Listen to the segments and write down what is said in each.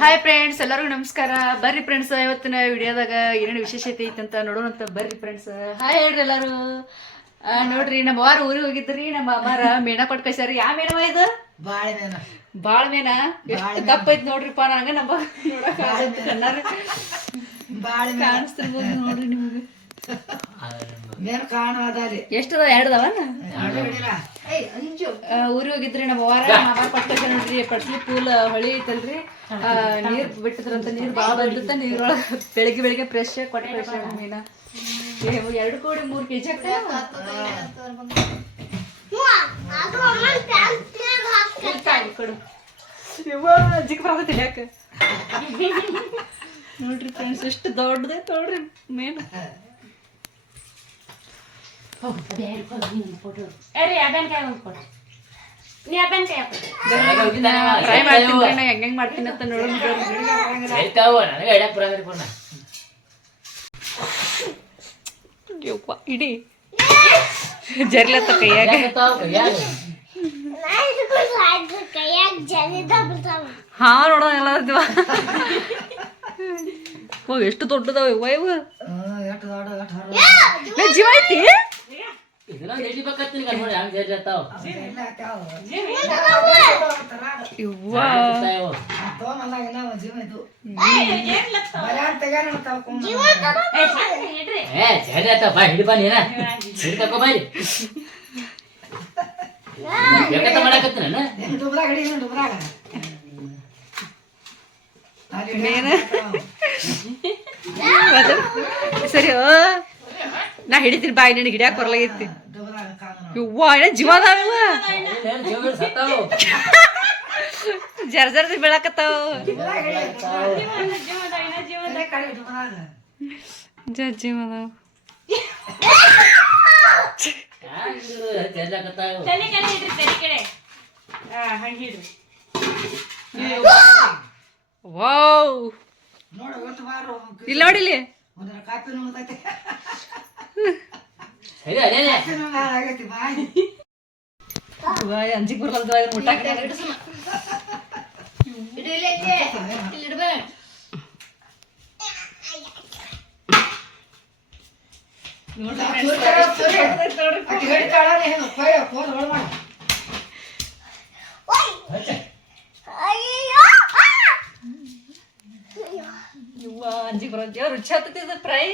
Hi friends, ಎಲ್ಲರಿಗೂ ನಮಸ್ಕಾರ. ಬರ್ರಿ ಫ್ರೆಂಡ್ಸ್, ಇವತ್ತಿನ ವಿಡಿಯೋದಾಗ ಏನೇನು ವಿಶೇಷತೆ ಐತಂತ ನೋಡೋಣಂತ. ಬರ್ರಿ ಫ್ರೆಂಡ್ಸ್, ಹಾಯ್ ಹೇಳ್ರಿ ಎಲ್ಲಾರು. ನೋಡ್ರಿ, ನಮ್ಮ ವಾರ ಊರಿಗೆ ಹೋಗಿದ್ರಿ. ನಮ್ಮ ಅಮ್ಮಾರ ಮೇಣ ಕೊಟ್ಟು ಕಳ್ಸ್ಯಾರ. ಯಾವ ಮೇಣವ ಇದು? ಬಾಳ ಮೇನ. ಎಷ್ಟು ದಪ್ಪ ಐತ್ ನೋಡ್ರಿಪ್ಪ. ನಂಗ ನಮ್ಮ ಕಾಣಿಸ್ತಿರ್ಬೋದು ನೋಡ್ರಿ ನಿಮ್ಗೆ. ಎಷ್ಟದ? 2 ಅದಾವ. ಊರಿಗೆ ಹೋಗಿದ್ರಿ ನಮ್ಮ ವಾರ. ಮಾಮಾರ್ ಪಟ್ಟ ನೋಡ್ರಿ, ಪಟ್ಲಿ ಪೂಲ್ ಹೊಳಿ ಐತಲ್ರಿ, ನೀರ್ ಬಿಟ್ಟಿದ್ರಂತ. ನೀರ್ ಬಾಳ ಬಂದಿತ್ತ. ನೀರೊಳಗ ಬೆಳಿಗ್ಗೆ ಫ್ರೆಶ್ ಕೊಟ್ಟು ಕಳ್ಸ್ಯಾರ ಮೀನ. 2 ಕೋಡಿ 3 ಕೆಜಿ ಕೊಡು. ಜಿಕ್ ಬರ್ತೈತಿ ಯಾಕ ನೋಡ್ರಿ ಫ್ರೆಂಡ್ಸ್, ಎಷ್ಟು ದೊಡ್ಡದೈತೆ ನೋಡ್ರಿ ಮೇನು. ಹೆಂಗ್ ಮಾಡ್ತೀನಿ ಅಂತ ನೋಡೋಣ. ಇಡೀ ಜರ್ಲತ್ತ ಕೈಯಾಗ. ಹಾ ನೋಡೋಣ ಎಲ್ಲ ಎಷ್ಟು ದೊಡ್ಡದಾವ ಇವ. ಜೀವ ಐತಿ. ಸರಿ, ನಾ ಹಿಡಿತೀನಿ ಬಾಯಿ. ನಿನಗೆ ಹಿಡಿಯಾಕ ಬರ್ಲಾಗೈತಿ. ಇವ್ವ ಏನ ಜೀವ ಅದಾವ. ಜರ್ಜರ್ ಬೀಳಾಕತ್ತಾವ. ಜೀವ ಅದಾವ. ವಾವ್, ಇಲ್ಲಿ ನೋಡಿಲಿ. ಅಂಜಿಕ್ ಬರ್ತದ ಮುಟ್ಟ. ಅಂಜಿಕ್ ಬರ್ತೈತಿ. ರುಚಿ ಹತ್ತೈತಿ. ಇದು ಫ್ರೈ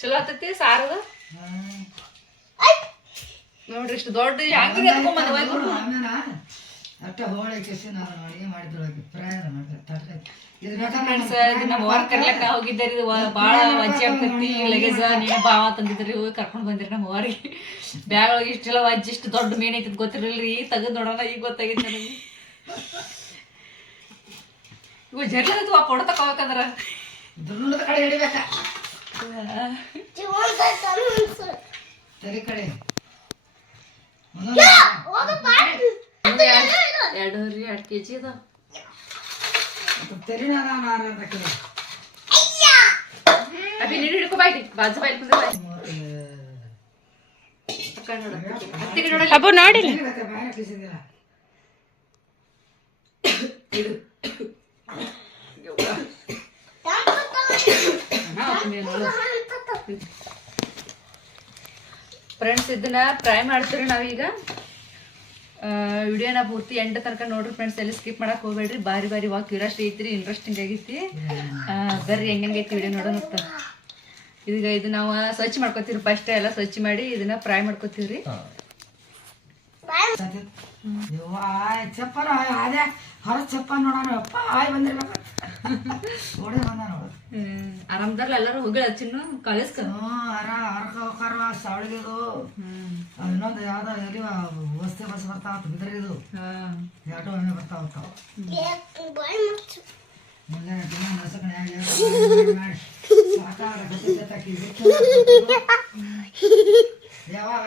ಚಲೋ ಹತ್ತೈತಿ. ಸಾರದ ನೋಡ್ರಿ, ಇಷ್ಟು ದೊಡ್ಡ ಹೆಂಗ್ ಎತ್ಕೊಂಬಂದ. ನಮ್ಮ ವಾರ ಕರ್ಲಕ್ಕ ಹೋಗಿದ್ದಾರಿ. ಬಾಳ ವಜ್ಜಿ ಆಗ್ತೈತಿ. ಲಗೇಜ್ ನೀನ ಬಾವ ತಂದಿದ್ರಿ, ಹೋಗಿ ಕರ್ಕೊಂಡ್ ಬಂದಿರಿ ನಮ್ಮ ವಾರಿಗೆ. ಬ್ಯಾಗ್ ಒಳಗೆ ಇಷ್ಟೆಲ್ಲ ವಜ್ಜಿ, ಇಷ್ಟು ದೊಡ್ಡ ಮೀನ್ ಐತಿ ಗೊತ್ತಿರಲ್ರಿ. ತೆಗೆದ್ ನೋಡೋಣ, ಈಗ ಗೊತ್ತಾಗಿತ್ತು ನನಗೆ. ಇವ ಜರ್ಲದೈತಿ. ಫೋಟೋ ತಗೋಬೇಕಂದ್ರ ಎರಡು ಕೆಜಿ ಅದ. ಅಭಿ ನೀನು ಹಿಡ್ಕೊ ಬಾಯ್ತಿ. ಬಾಜು ಬಾಯ್ ಅಬ್ಬು ನೋಡಿ. ಫ್ರೆಂಡ್ಸ್, ಇದನ್ನ ಫ್ರೈ ಮಾಡ್ತೀವಿ ನಾವೀಗ. ವಿಡಿಯೋನ ಪೂರ್ತಿ ಎಂಡ್ ತನಕ ನೋಡ್ರಿ ಫ್ರೆಂಡ್ಸ್. ಎಲ್ಲಿ ಸ್ಕಿಪ್ ಮಾಡಕ್ ಹೋಗ್ಬೇಡ್ರಿ. ಬಾರಿ ವಾಗ ಕ್ಯೂರಿಯಾಸಿಟಿ ಐತ್ರಿ, ಇಂಟ್ರೆಸ್ಟಿಂಗ್ ಆಗೈತಿ. ಬರ್ರಿ ಹೆಂಗೈತಿ ವಿಡಿಯೋ ನೋಡೋಣ. ಈಗ ಇದು ನಾವು ಸ್ವಚ್ಛ ಮಾಡ್ಕೋತೀವಿ. ಫಸ್ಟ್ ಎಲ್ಲ ಸ್ವಚ್ಛ ಮಾಡಿ ಇದನ್ನ ಫ್ರೈ ಮಾಡ್ಕೋತೀವ್ರಿ. ಆರಾಮದಾರಲ್ಲ ಎಲ್ಲರೂ? ಹೋಗಿ ಚಿನ್ನು ಕಾಲೇಜ್ ಇನ್ನೊಂದು ಯಾವ್ದೋ ಎಲ್ಲಿ ವಸ್ತಿ ಬಸ್ ಬರ್ತಾವ ಬಿದ್ರಿದು ಆಟೋ ಒಮ್ಮೆ ಬರ್ತಾವ. ಯಾವಾಗ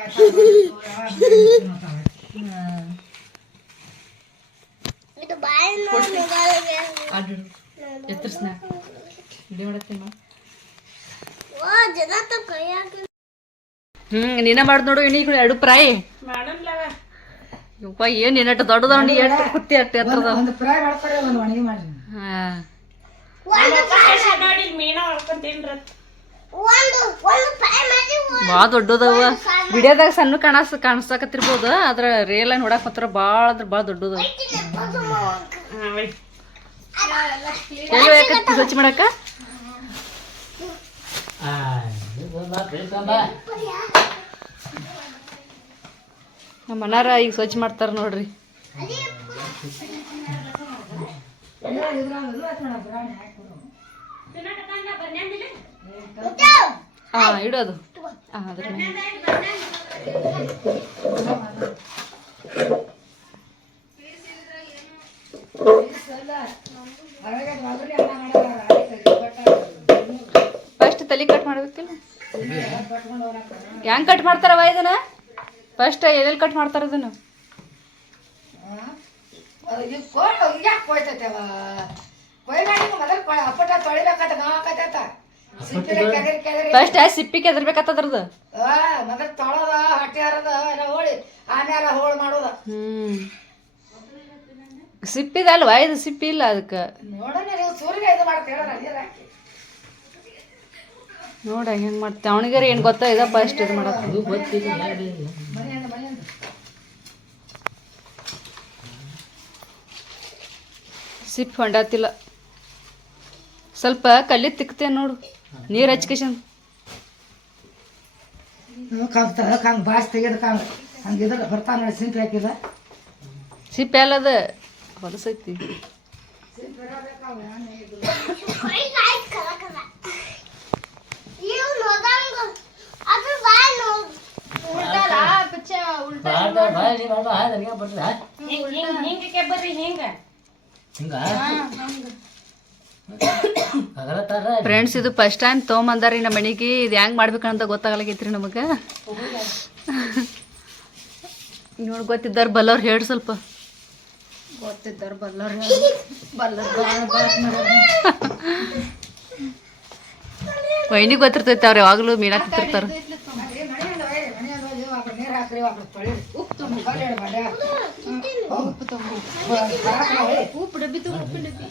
ನೀನ ಮಾಡ್ ನೋಡು. ಇನ್ನೀಗ 2 ಫ್ರೈ ಯಪ್ಪ ಏನ್ ಏನಟ್ಟು ದೊಡ್ಡದವನಿ ಎಷ್ಟು ಕುತ್ತಿ ಅಟ್ಟ ಎತ್ತರದ ಒಂದು ಫ್ರೈ ಮಾಡ್ತಾರೆ ಒಂದು ಒಣಗಿ ಮಾಡ್ರಿ ಹಾ ನೋಡಿ ಮೀನ ಹೊಡ್ಕೊಂಡ್ ಭಾಳ ದೊಡ್ಡದವ ವಿಡಿಯೋದಾಗ ಸಣ್ಣ ಕಾಣಿಸ್ತಾಕತ್ತಿರ್ಬೋದು ಆದ್ರ ರಿಯಲ್ ಆಗಿ ನೋಡಕ್ ಮಾತ್ರ ಭಾಳ ಅಂದ್ರೆ ಭಾಳ ದೊಡ್ಡದವ ಎಲ್ಲಿ ಬೇಕತ್ತಿ ಸ್ವಚ್ಛ ಮಾಡಕ್ಕ ನಮ್ಮ ಮನಾರ ಈಗ ಸ್ವಚ್ಛ ಮಾಡ್ತಾರ ನೋಡ್ರಿ ಹಾ ಇಡೋದು ಅದ್ರ ಫಸ್ಟ್ ತಲೆ ಕಟ್ ಮಾಡ್ಬೇಕಿಲ್ಲ ಹೆಂಗ್ ಕಟ್ ಮಾಡ್ತಾರವ ಇದನ್ನ ಫಸ್ಟ್ ಎಲ್ಲೆಲ್ಲಿ ಕಟ್ ಮಾಡ್ತಾರ ಇದನ್ನು ಫಸ್ಟ್ ಸಿಪ್ಪಿ ಕೆದರ್ಬೇಕತ್ತದ್ರದ್ದು ಮೊದಲು ತೊಳದ ಹಟ್ಟಿ ಹರದ ಎಲ್ಲ ಹೋಳಿ ಆಮ್ಯಾಲ ಹೋಳು ಮಾಡೋದ ಸಿಪ್ಪಿದಲ್ವಾ ಇದು ಸಿಪ್ಪಿ ಇಲ್ಲ ಅದಕ್ಕೆ ನೋಡೋಣ ನೀವು ಸೂರ್ಯ ಇದು ಮಾಡ್ತೀರ ನೀರು ಹಾಕಿ ನೋಡ ಹೆಂಗ್ ಮಾಡ್ತೆ ಅವನಿಗಾರ ಏನ್ ಗೊತ್ತಾ ಇದ ಫಸ್ಟ್ ಇದು ಮಾಡಕ್ ಮನೆಯಿಂದ ಸಿಪ್ಪಿ ಹೊಂಡಾತಿಲ್ಲ ಸ್ವಲ್ಪ ಕಲ್ಲಿ ತಿಕ್ತೆ ನೋಡು ನೀರು ಹಚ್ಕೇಶನ್ ಹಂಗೆ ಬಾಸ್ ತೆಗೆದು ಹಂಗಿದ್ರೆ ಬರ್ತಾನ ನೋಡಿ ಸಿಂಪಿ ಹಾಕಿಲ್ಲ ಸಿಪ್ಪಿ ಅಲ್ಲದ ಹೊಲಸೈತಿ ಬರ್ರಿ ಹಿಂಗ ಫ್ರೆಂಡ್ಸ್ ಇದು ಫಸ್ಟ್ ಟೈಮ್ ತೊಗೊಂಬಂದಾರಿ ನಮ್ಮ ಮನೆಗೆ ಇದು ಹೆಂಗ್ ಮಾಡ್ಬೇಕಂತ ಗೊತ್ತಾಗಲಾಗೈತ್ರಿ ನಮಗೆ ನೋಡಿ ಗೊತ್ತಿದ್ದಾರ ಬಲ್ಲವ್ರು ಹೇಳಿ ಸ್ವಲ್ಪ ಗೊತ್ತಿದ್ದಾರ ಬಲ್ಲವ್ರು ವೈನಿಗೆ ಗೊತ್ತಿರ್ತೈತೆ ಅವ್ರು ಯಾವಾಗಲೂ ಮೀನಾ ತಿಂತಿರ್ತಾರ ನೀರು ಹಾಕ್ರಿ ತೊಳಿ ಉಪ್ಪು ತುಂಬ ಉಪ್ಪು ಡಬ್ಬಿ ಉಪ್ಪಿನ ಡಬ್ಬಿ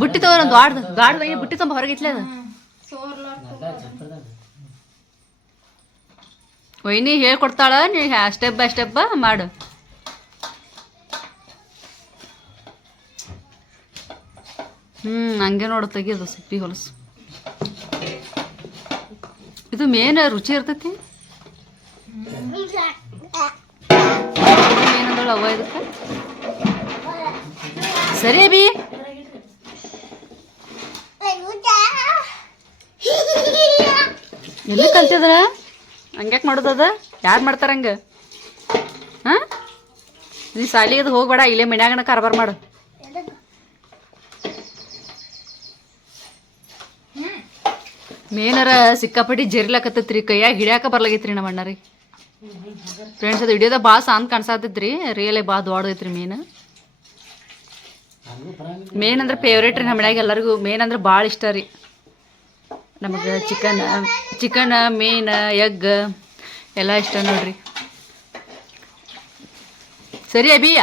ಬುಟ್ಟಿ ತಗೋ ಒಂದು ಗಾಡ್ ಬೈ ಬುಟ್ಟಿ ತುಂಬ ಹೊರಗಿಟ್ಲೆ ಅದು ವೈನಿ ಹೇಳ್ಕೊಡ್ತಾಳ ನೀ ಸ್ಟೆಪ್ ಬೈ ಸ್ಟೆಪ್ ಮಾಡು ಹಂಗೆ ನೋಡು ತೆಗಿಯೋದು ಸಿಪ್ಪಿ ಹೊಲಸು ಇದು ಮೇನ್ ರುಚಿ ಇರ್ತೈತಿ ಏನಂದಳು ಅವ್ವ ಇದಕ್ಕೆ ಸರಿ ಬಿ ಎಲ್ಲಿ ಕಲ್ತಿದ್ರ ಹಂಗ್ಯಾಕೆ ಮಾಡೋದದ ಯಾರು ಮಾಡ್ತಾರ ಹಂಗ ಹಾಂ ನೀ ಸಾಲಿಗೆ ಅದು ಹೋಗ್ಬೇಡ ಇಲ್ಲೇ ಮನ್ಯಾಗನ ಕಾರ್ಬಾರ್ ಮಾಡು ಮೇನರ ಸಿಕ್ಕಾಪಟ್ಟಿ ಜರಿಲಾಕತ್ತೈತ್ರಿ ಕೈಯಾಗ ಹಿಡಿಯಾಕ ಬರ್ಲಾಗೈತ್ರಿ ನಮ್ಮ ಅಣ್ಣರಿ ಫ್ರೆಂಡ್ಸ್ ಅದು ಹಿಡಿಯೋದ ಭಾಳ ಸಾಂದ್ ಕಾಣಿಸಾತೈತ್ರಿ ರಿಯಲೇ ಭಾಳ ದೊಡ್ಡದೈತ್ರಿ ಮೇನ್ ಅಂದ್ರೆ ಫೇವ್ರೇಟ್ ರೀ ನಮ್ಮ ಮನ್ಯಾಗ ಎಲ್ಲರಿಗೂ ಮೇನ್ ಅಂದ್ರೆ ಭಾಳ ಇಷ್ಟ ರೀ ನಮಗೆ ಚಿಕನ್ ಮೇನ್ ಎಗ್ ಎಲ್ಲ ಇಷ್ಟ ನೋಡ್ರಿ ಸರಿ ಅಬಿಯ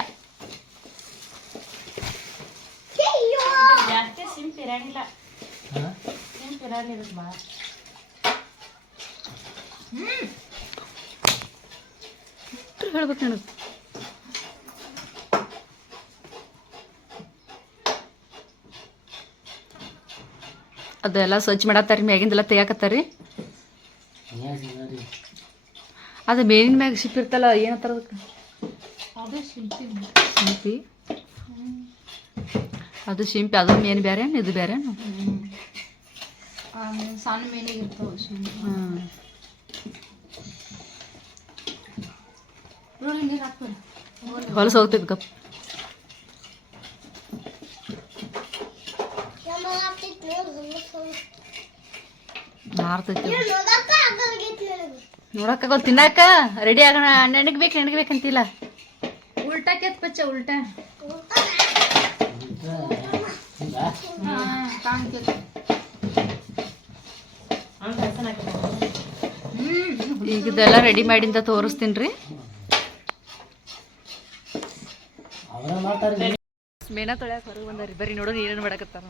ಜಾಸ್ತಿ ಸಿಂಪ್ ಇರಂಗಿಲ್ಲ ಸಿಂಪ್ ಇರಂಗಿಲ್ಲ ಭಾಳ ಹೇಳ್ಬೇಕು ನನಗೆ ಅದೆಲ್ಲ ಸ್ವಚ್ಛ ಮಾಡತ್ತಾರಿ ಮ್ಯಾಗಿಂದೆಲ್ಲ ತೆಗಿಯಾಕತ್ತಾರಿ ಅದು ಮೇನಿನ ಮ್ಯಾಗ ಸಿಪ್ಪಿರ್ತಲ್ಲ ಏನತ್ತಾರ ಅದಕ್ಕೆ ಶಿಂಪಿ ಅದು ಶಿಂಪಿ ಅದು ಮೇನ್ ಬೇರೆ ಇದು ಬೇರೆ ಸಣ್ಣ ಮೇನಿಗೆ ಇರ್ತಾವ ನೀರು ಹಾಕ್ತಾರೆ ಹೊಲಸು ಹೋಗ್ತೈತಿ ಗಪ್ ನಾರ್ತೈತಿ ನೋಡಕ್ಕ ತಿನ್ನಾಕ ರೆಡಿ ಆಗೋಣ ನೆನಗ್ ಬೇಕಂತಿಲ್ಲ ಉಲ್ಟಾ ಕೆತ್ ಪಚ್ಚ ಉಲ್ಟಾ ಈಗ ಇದೆಲ್ಲ ರೆಡಿ ಮಾಡಿಂದ ತೋರಿಸ್ತೀನಿ ರೀ. ಅವರ ಮಾಡ್ತಾರೆ. ಮೇನ ತೊಳ್ಯಾಕ ಹೊರಗೆ ಬಂದಾರಿ. ಬರ್ರಿ ನೋಡೋಣ ಏನೇನು ಮಾಡಕತ್ತಾರ.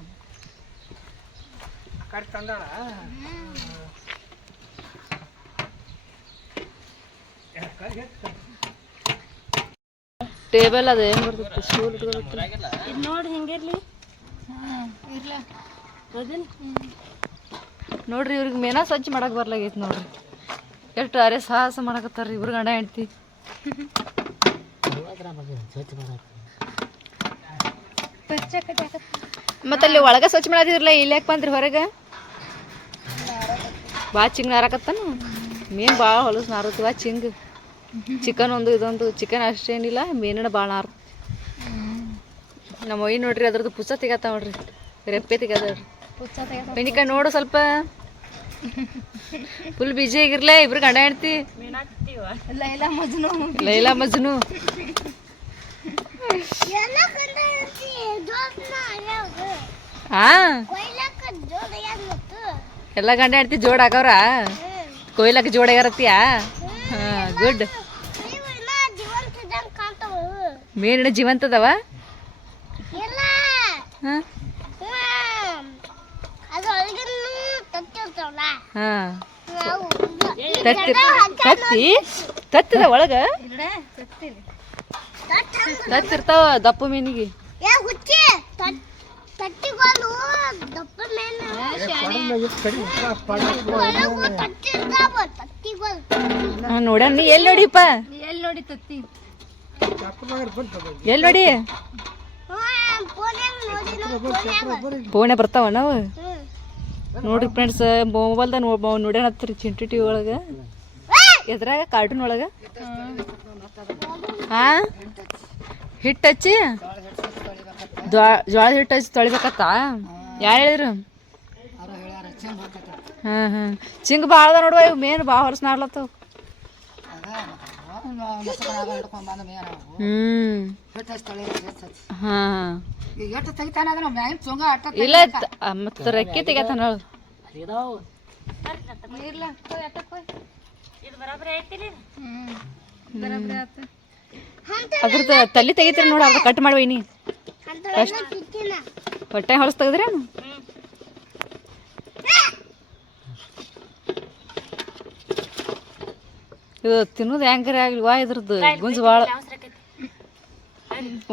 ಟೇಬಲ್ ಅದ ಏನು ಬರ್ತೈತಿ ಸ್ಟೂಲ್ ಇಟ್ಕೋಬೇಕು. ಇದು ನೋಡಿ ಹಿಂಗಿರ್ಲಿ ನೋಡ್ರಿ ಇವ್ರಿಗೆ ಮೇನ ಸ್ವಚ್ಛ ಮಾಡಕ್ ಬರ್ಲಾಗೈತಿ ನೋಡ್ರಿ. ಎಷ್ಟು ಅರೆ ಸಾಹಸ ಮಾಡಕತ್ತಾರ ಇವ್ರ ಗಂಡ ಹೆಂಡ್ತಿ. ಮತ್ತೆ ಅಲ್ಲಿ ಒಳಗೆ ಸ್ವಚ್ಛ ಮಾಡದಿದ್ರಲ್ಲ ಇಲ್ಲಿ ಯಾಕೆ ಬಂದ್ರಿ ಹೊರಗೆ? ಭಾಳ ಚಿಂಗ್ ನಾರಕತ್ತಾನ. ಮೀನು ಭಾಳ ಹೊಲಸು ನಾರತ್ವ ಚಿಂಗ್. ಚಿಕನ್ ಒಂದು ಇದೊಂದು ಚಿಕನ್ ಅಷ್ಟೇನಿಲ್ಲ, ಮೀನಿನ ಭಾಳ ನಾರ. ನಮ್ಮ ಒಯ್ಯಿ ನೋಡ್ರಿ ಅದ್ರದ್ದು ಪುಚ್ಚ ತೆಗತ್ತ ನೋಡ್ರಿ, ರೆಪ್ಪೆ ತೆಗದ್ರಿ. ಬೆಂಡಿಕಾಯಿ ನೋಡು ಸ್ವಲ್ಪ ಫುಲ್ ಬಿಜಿ ಆಗಿರ್ಲೇ ಇಬ್ರು ಗಂಡ ಹೆಂಡ್ತಿ. ಲೈಲಾ ಮಜ್ನು ಹಾ ಎಲ್ಲ ಗಂಡ ಹೆಂಡ್ತಿ ಜೋಡ್ ಆಗವ್ರ. ಕೊಯ್ಲಕ್ಕೆ ಜೋಡ್ ಆಗ್ಯಾರತ್ತೀಯಾ? ಹಾ ಗುಡ್. ಮೀನಿನ ಜೀವಂತ ಅದಾವ. ಹಾ ಹಾ ತತ್ತಿ ತತ್ತಿದ ಒಳಗ ತತ್ತಿರ್ತಾವ ದಪ್ಪ ಮೀನಿಗೆ. ನೋಡ ನೀ ಎಲ್ಲಿ ನೋಡಿಪ್ಪ? ಎಲ್ಲಿ ನೋಡಿ? ಫೋನೇ ಬರ್ತಾವ ನಾವು ನೋಡ್ರಿ ಫ್ರೆಂಡ್ಸ್. ಮೊಬೈಲ್ದಾಗ ನೋಡ್ಯಾನತ್ರಿ ಚಿಂಟು ಟಿವಿ ಒಳಗೆ, ಎದ್ರಾಗ ಕಾರ್ಟೂನ್ ಒಳಗೆ. ಹಾ ಹಿಟ್ಟು ಹಚ್ಚಿ ಜೋಳದ ಹಿಟ್ಟು ಹಚ್ಚಿ ತೊಳಿಬೇಕತ್ತ ಯಾರು ಹೇಳಿದ್ರು? ಹಾಂ ಹಾಂ ಚಿಂಗ್ ಭಾಳ ಅದ ನೋಡುವ. ಇವು ಮೇನ್ ಭಾಳ ಹೊಲಸು ನಾರ್ಲತ್ತವ. ಹಾಂ ಇಲ್ಲ ಮತ್ತೆ ರೆಕ್ಕಿ ತೆಗಿತಾನ. ಅದ್ರದ್ದು ತಲೆ ತೆಗಿತೀರ ನೋಡು, ಅರ್ಧ ಕಟ್ ಮಾಡುವೀನಿ ಫಸ್ಟ್. ಹೊಟ್ಟೆ ಹೊಲಸು ತೆಗೆದ್ರೆ ಇದು ತಿನ್ನೋದು ಹೆಂಗಾರ ಆಗ್ಲಿವಾ ಇದ್ರದ್ದು ಗುಂಜು ಭಾಳ.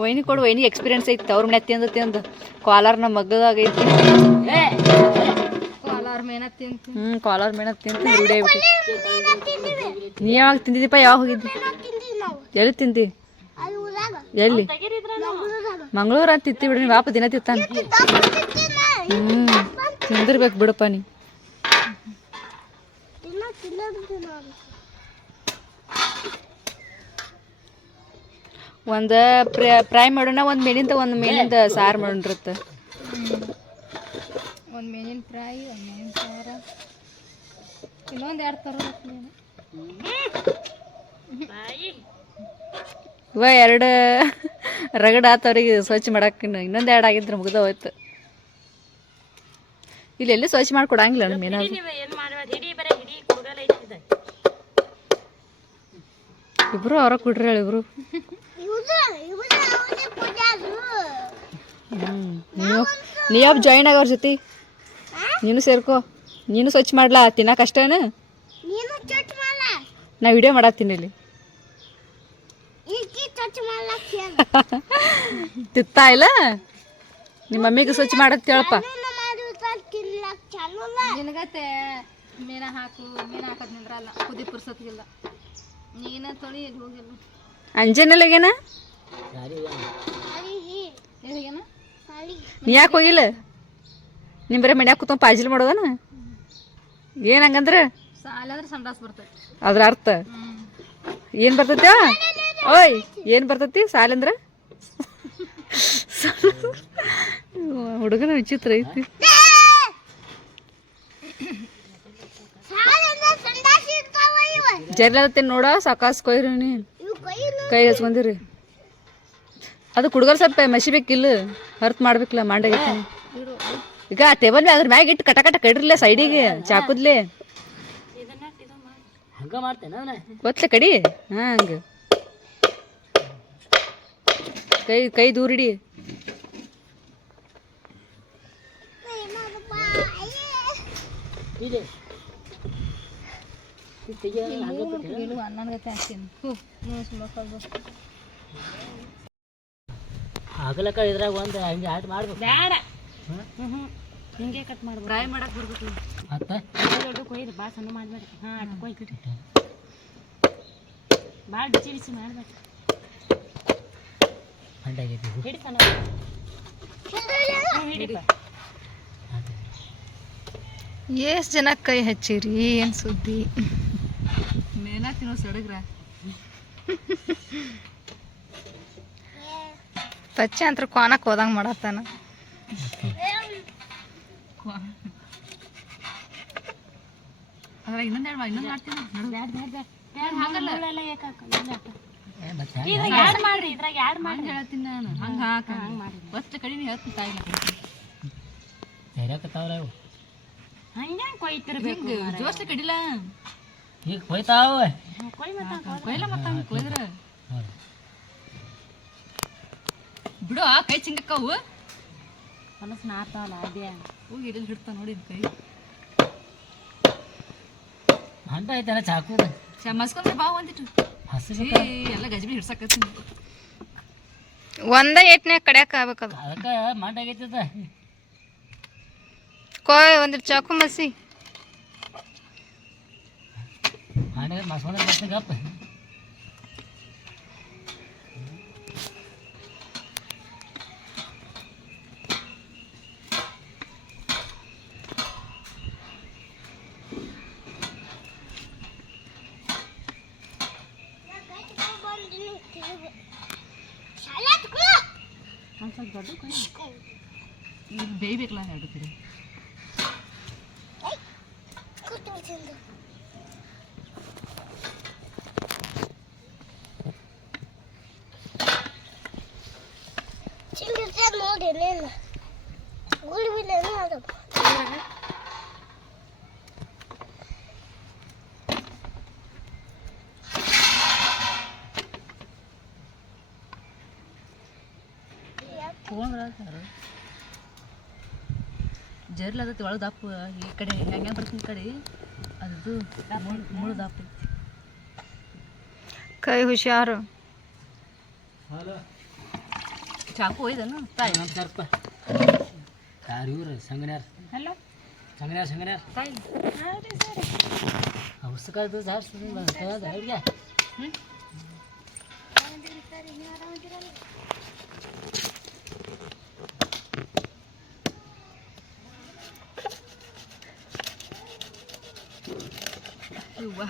ವೈನಿ ಕೊಡು, ವೈನಿ ಎಕ್ಸ್ಪೀರಿಯನ್ಸ್ ಐತಿ ಅವ್ರ ಮನೆ ತಿಂದು ಕಾಲಾರ ನಮ್ಮ ಮಗ್ಗದಾಗ ಐತಿ. ಕಾಲಾರ ಮೇನ ತಿಂತ ರೂಢಿ ಆಗ್ಬಿಟ್ಟು. ನೀ ಯಾವಾಗ ತಿಂದಿದ್ದೀಪ? ಯಾವಾಗ ಹೋಗಿದ್ದಿ? ಎಲ್ಲಿ ತಿಂದಿ? ಎಲ್ಲಿ? ಮಂಗಳೂರು ಅಂತ ತಿತ್ತಿ ಬಿಡ್ರಿ. ವಾಪ ದಿನ ತಿತ್ತಾನ. ತಿಂದಿರ್ಬೇಕು ಬಿಡಪ್ಪ ನೀ. ಒಂದು ಫ್ರೈ ಮಾಡೋಣ, ಒಂದು ಮೇನಿಂದ ಸಾರು ಮಾಡೋಣ್ರತ್ತ. ಒಂದು ಮೇನಿನ ಫ್ರೈ, ಒಂದು ಮೇನಿನ ಸಾರು, ಇನ್ನೊಂದು 2 ಥರ ಇವ 2 ರಗಡ ಆತವ್ರಿಗೆ ಸ್ವಚ್ಛ ಮಾಡಕ್ಕೆ. ಇನ್ನೊಂದು 2 ಆಗಿದ್ರೆ ಮುಗ್ದ ಹೋಯ್ತು. ಇಲ್ಲಿ ಎಲ್ಲಿ ಸ್ವಚ್ಛ ಮಾಡಿ ಕೊಡಂಗಿಲ್ಲ ನಮ್ಮ ಮೀನ. ಇಬ್ರು ಅವ್ರ ಕೊಡ್ರಿ ಹೇಳಿ ಇಬ್ರು. ನೀವ್ ಜಾಯಿನ್ ಆಗೋರ್ ಜೊತೆ ನೀನು ಸೇರ್ಕೋ. ನೀನು ಸ್ವಚ್ಛ ಮಾಡ್ಲಾ? ತಿನ್ನಕ್ಕೆ ಅಷ್ಟೇನು? ನಾ ವಿಡಿಯೋ ಮಾಡತ್ತೀನಿ ಇಲ್ಲಿ. ತಿತ್ತಾ ಇಲ್ಲ? ನಿಮ್ಮ ಮಮ್ಮಿಗೆ ಸ್ವಚ್ಛ ಮಾಡತ್ ಹೇಳಪ್ಪ. ನಿನಗತ್ತೆ ಮೀನ ಹಾಕೋದ್ ನಿಂದ್ರಲ್ಲ, ಕುದಿ ಪುರ್ಸತ್ಗಿಲ್ಲ. ನೀನ ತೊಳಿ ಇಲ್ಲಿ ಹೋಗಿಲ್ಲ. ಅಂಜನಲ್ಲಗೇನ ನೀ ಯಾಕೆ ಹೋಗಿಲ್ಲ? ನಿಮ್ಮ ಬರೀ ಮನ್ಯಾಗ ಕೂತ್ಕೊಂಡು ಪಾಜಿಲ್ ಮಾಡೋದನ? ಏನು ಹಂಗಂದ್ರೆ ಸಾಲಾದ್ರೆ ಸಂಡಾಸ್ ಬರ್ತೈತಿ. ಅದ್ರ ಅರ್ಥ ಏನು ಬರ್ತೈತಿ? ಓಯ್ ಏನು ಬರ್ತೈತಿ ಸಾಲಂದ್ರೆ? ಹುಡುಗನ ವಿಚಿತ್ರ ಐತಿ. ಜರ್ಲತ್ತೆ ನೋಡ ಸಾಕಾಸ್ ಕೊಯ್ರಿ ನೀ ಕೈ ಹಚ್ಕೊಂಡಿರಿ. ಅದು ಕುಡ್ಗಲ್ ಸ್ವಲ್ಪ ಮಸಿಬೇಕಿಲ್ಲ, ಹರ್ತ್ ಮಾಡ್ಬೇಕಿಲ್ಲ ಮಂಡಾಗೈತಿ. ಈಗ ಟೇಬಲ್ ಮ್ಯಾಗ ಅದ್ರ ಮ್ಯಾಗ ಇಟ್ಟು ಕಟ ಕಡ್ರಿಲ್ಲ ಸೈಡಿಗೆ ಚಾಕುದ್ಲೆ. ಹಂಗೆ ಮಾಡ್ತೇನೆ ಗೊತ್ತಲ ಕಡಿ ಹಂಗೆ ಕೈ ದೂರ ಇಡಿ. ಇದೆ ಅನ್ನನ್ಗತೆ ಹಾಕ್ತೀನಿ ಹಾಗಲಕ್ಕ ಇದ್ರಾಗ ಒಂದು ಹಂಗೆ ಆಟ ಮಾಡ್ಬೇಕು. ಬೇಡ ಹಿಂಗೆ ಕಟ್ ಮಾಡ್ಬೇಕು. ಫ್ರೈ ಮಾಡಕ್ಕೆ ಬರ್ಬೇಕು. ಮತ್ತೆ ದೊಡ್ಡ ಕೊಯ್ದು ಭಾಳ ಸಣ್ಣ ಮಾಡ್ಬೇಡ. ಹಾಂ ಅಟ್ ಕೊಯ್ದು ಭಾಳ ಬಿಸಿ ಬಿಸಿ ಮಾಡ್ಬೇಕು. ಹಂಡಾಗೈತಿ ಹಿಡಿ ಸಣ್ಣ ಹಿಡಿಪ. ಎಷ್ಟು ಜನ ಕೈ ಹಚ್ಚಿರಿ ಏನು ಸುದ್ದಿ. ಮೇನಾ ತಿನ್ನೋ ಸಡಗ್ರ ಪಚ್ಚೆ ಅಂತ ಕೋನಕ್ಕೆ ಹೋದಂಗೆ ಮಾಡತ್ತಾನ. ಅದ್ರ ಇನ್ನೊಂದು ಮಾಡ್ತೀನಿ ಹಾಗಲ್ಲ ಮತ್ತೆ ಯಾಡ್ ಮಾಡ್ರಿ ಇದ್ರಾಗ ಯಾಡ್ ಮಾಡಿ ಹೇಳ್ತೀನಿ ನಾನು. ಹಂಗೆ ಹಾಕ ಫಸ್ಟ್ ಕಡಿಮೆ ಹೇಳ್ತೀನಿ ತಾಯಿಲ್ಲ ಬೇರೆಕತ್ತಾವಲ್ಲ ಇವು ಹಂಗೆ ಕೊಯ್ತಿರ್ಬೇಕು. ಹಿಂಗೆ ಜೋಸ್ಲಿ ಕಡಿಲ್ಲ ಈಗ ಕೊಯ್ತಾವ ಕೊಯ್ ಮತ್ತ ಕೊಯ್ಲ ಮತ್ತೆ ಹಂಗೆ ಕೊಯ್ದ್ರ ಬಿಡು ಆ ಕೈ ಚಿಂಗಕ್ಕವು ಹೊಲಸು ನಾರ್ತಾವಲ್ಲ ಅದೇ ಹೋಗಿ ಇಲ್ಲಿ ಹಿಡ್ತಾ ನೋಡಿ ಕೈ ಹಂಡ ಐತನ ಚಾಕುದ ಮಸ್ಕೊಂಡ್ರೆ ಬಾ ಒಂದಿಟ್ಟು ಹಸಿರು ಎಲ್ಲ ಗಜ್ಬಿ ಹಿಡ್ಸಕತ್ತೀನಿ. ಒಂದೇ ಏಟ್ನ್ಯಾಗ ಕಡ್ಯಾಕ ಆಗ್ಬೇಕದು. ಅದಕ್ಕೆ ಮಂಡಾಗೈತದ ಕೊಯ್ ಒಂದಿಟ್ಟು ಚಾಕು ಮಸಿ ಹಂಡ ಮಸ್ಕೊಂಡ ಬರ್ತೀನಿ ಗಪ್ಪ. ಒಂದು ಸ್ವಲ್ಪ ದೊಡ್ಡ ಕೊಯ್ ಇದು ಬೇಯ್ಬೇಕಲ್ಲ ಎರಡು ಕಡೆ. ಜರ್ಲ ಅದಕ್ಕೆ ಒಳಗೆ ದಪ್ಪ ಈ ಕಡೆ ಹೆಂಗೆ ಬರ್ತೀನಿ ಈ ಕಡೆ ಅದು ಮುಳು ದಪ್ಪ ಕೈ ಹುಷಾರು. ಚಾಕು ಒಯ್ದನು ತಾಯಿ ಒಂದು ಸ್ವಲ್ಪ ಯಾರು ಇವ್ರು ಸಂಗನ್ಯಾರ ಹಲೋ ಸಂಗನ್ಯಾರ ತಾಯಿ ಹಾಂ ರೀ ಸರಿ ಅವಶ್ಯಕತೆ ಜಾಸ್ತಿ ಅಡುಗೆ ಇವ್ವ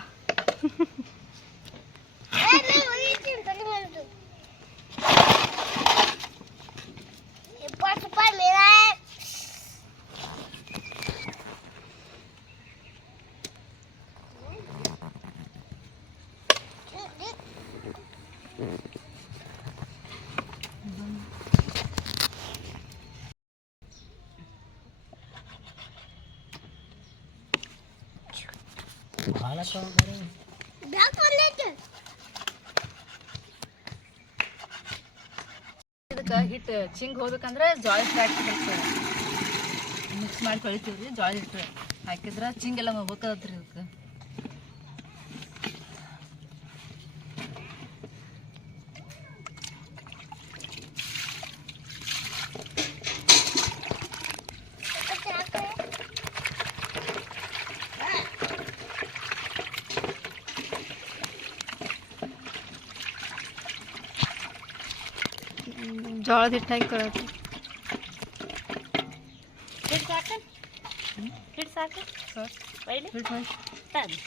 ಭಾಳ ಇದಕ್ಕೆ ಹಿಟ್ಟು ಚಿಂಗ್ ಹೋಗ್ಬೇಕಂದ್ರೆ ಜೋಳ ಹಿಟ್ಟು ಹಾಕಿ ಮಿಕ್ಸ್ ಮಾಡಿ ತೊಳಿತೀವಿ ರೀ. ಜೋಳ ಹಿಟ್ಟು ಹಾಕಿದ್ರೆ ಚಿಂಗೆಲ್ಲ ಹೋಗ್ಬೇಕದ್ರಿ ಇದಕ್ಕೆ. ಜೋಳದ ಹಿಟ್ಟು ಹಾಕಿ ತೊಳೆದು ಹಿಟ್ಟು ಸಾಕು ಹಿಟ್ಟು ಸಾಕು ಬೈಲಿ ತಂದು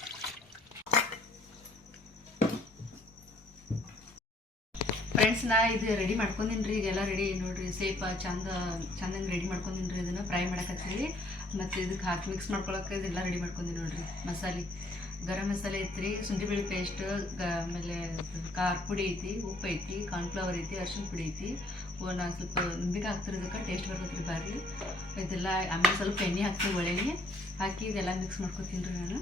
ಫ್ರೆಂಡ್ಸ್ ನಾ ಇದು ರೆಡಿ ಮಾಡ್ಕೊಂಡಿನಿ ರೀ. ಇದೆಲ್ಲ ರೆಡಿ ನೋಡ್ರಿ ಸೇಪ ಚಂದಂಗೆ ರೆಡಿ ಮಾಡ್ಕೊಂಡಿನಿ ರೀ. ಇದನ್ನು ಫ್ರೈ ಮಾಡಕತ್ತೀವಿ ಮತ್ತು ಇದಕ್ಕೆ ಹಾಕಿ ಮಿಕ್ಸ್ ಮಾಡ್ಕೊಳಕ್ಕೆ ಇದೆಲ್ಲ ರೆಡಿ ಮಾಡ್ಕೊಂಡಿನಿ ನೋಡ್ರಿ. ಮಸಾಲೆ ಗರಂ ಮಸಾಲೆ ಐತ್ರಿ, ಶುಂಠಿ ಬೆಳ್ಳುಳ್ಳಿ ಪೇಸ್ಟ್, ಆಮೇಲೆ ಖಾರ ಪುಡಿ ಐತಿ, ಉಪ್ಪು ಐತಿ, ಕಾರ್ನ್ಫ್ಲವರ್ ಐತಿ, ಅರ್ಶಿನ ಪುಡಿ ಐತಿ. ನಾನು ಸ್ವಲ್ಪ ನಿಂಬಿಗೆ ಹಾಕ್ತಿರಿ, ಇದಕ್ಕೆ ಟೇಸ್ಟ್ ಬರ್ತೈತ್ರಿ ಬಾರಿ. ಇದೆಲ್ಲ ಆಮೇಲೆ ಸ್ವಲ್ಪ ಎಣ್ಣೆ ಹಾಕ್ತೀನಿ, ಒಳ್ಳೆಣ್ಣೆ ಹಾಕಿ ಇದೆಲ್ಲ ಮಿಕ್ಸ್ ಮಾಡ್ಕೊತೀನಿ ರೀ ನಾನು.